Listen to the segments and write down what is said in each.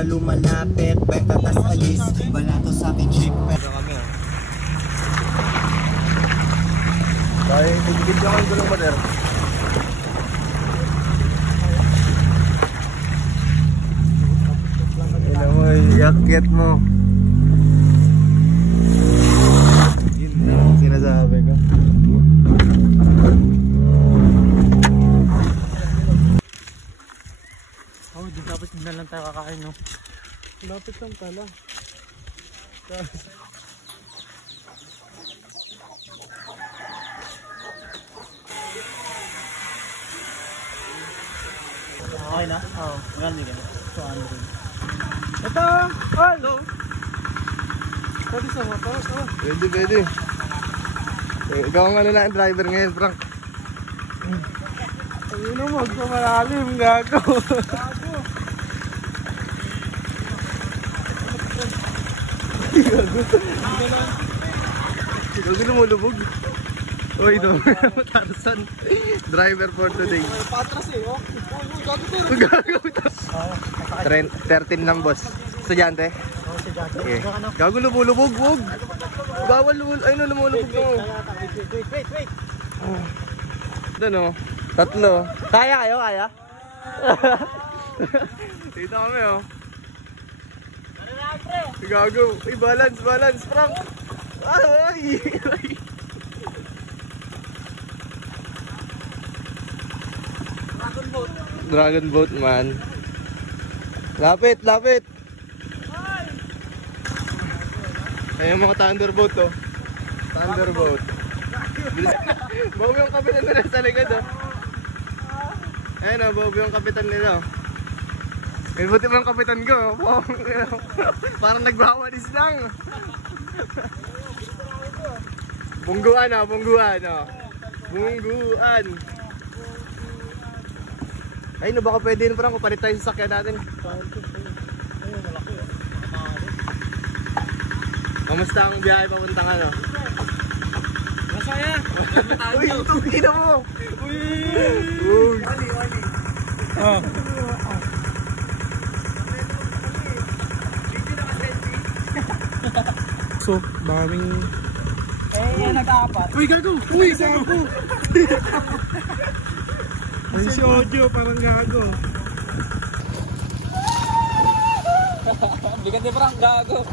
para lumalapit. Benta tas alis, balato sa akin jeep. Pero kami dahil tigit yung ang gulong mader. Ina mo, iyakyat mo. Yun na ang sinasabi ko. Oh, di tapos din na lang tayo kakain, no? Lapit lang pala. Okay na? Oo. Maganda ka. 200. Ito! Hello! Pwede sa motor? Pwede, pwede. Ikaw ang ano na ang driver ngayon, Frank. Ayun na, magpamalalim, gago. Gago lumulubog. Uy, ito. Tarzan. Driver for today. Patras eh, oh. Gago ito. 13 lang, boss. Estudyante? Oo, si Jack. Okay. Gago lumulubog, wog. Bawal lumulubog. Ayun na, lumulubog na. Wait. Doon o. 3. Kaya kayo, kaya? Dito kami o. Gago. Ay, balance, Frank. Ay. Dragon boat, man. Lapit. Ayun mga thunderboat to. Thunderboat. Bago yung kapitan nila sa likod oh. Ayun oh, bago yung kapitan nila oh. Eh, buti mo yung kapitan ko oh. Parang nagbawalis lang. Bungguan oh. Bungguan. Ay, no, baka pwede yun parang kupalit tayo sa sakyan natin. Kamusta ang biyahe papuntang ano? Masaya! Uy, tugi na mo! Uy! Oh. So, daming... Yan nag-aapat. Uy, gago! Ay, si Ojo, parang gago. Bigat ni Frank, gago.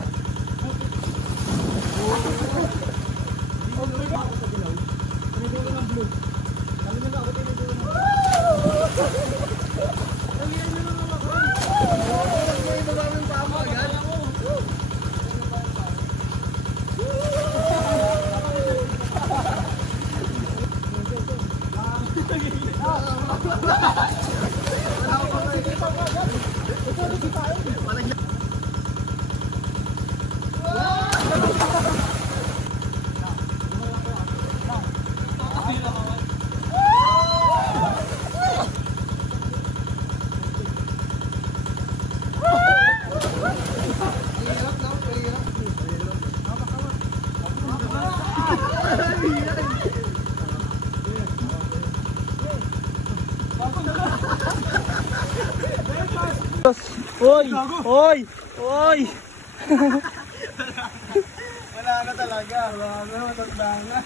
Oy! Wala na talaga. Matanda na.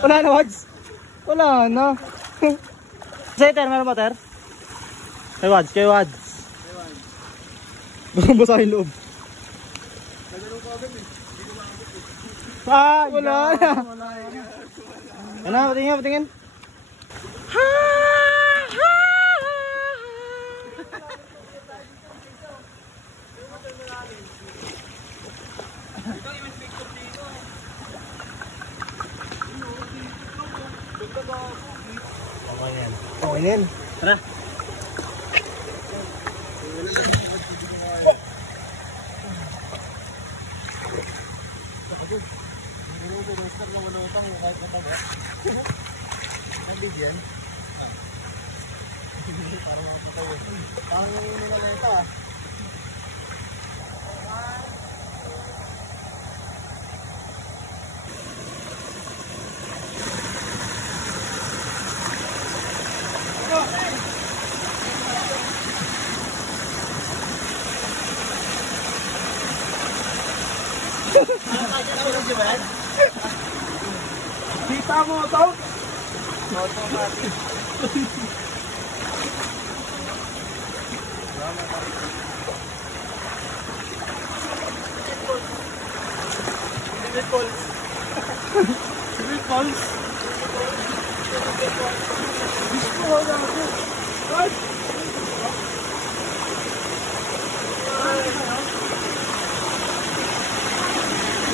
Wala na, Wads? Wala na. Sa'yo, meron ba, Ter? Kay Wads. Basa yung loob. Nagano ko agad eh. Wala na. Ano, patingin. Okay yan. Tara. Nabigyan? Parang nilaleta ah. Kita mo to?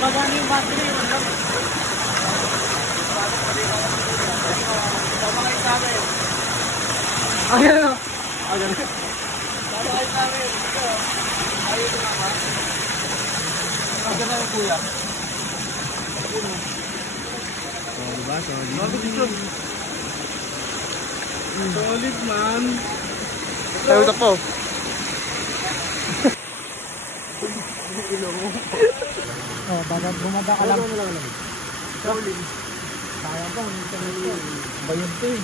Magani yung battery, wala. Babakay sa amin. Ayan. Ayan. Babakay sa amin. Ayaw ko na ba? Ayan na yung kuya. Diba? Solid man. Tayo na po. Oh, bagat bumaba ka lang. Solid. Sayang pa, hindi ka nito. Bayad to eh.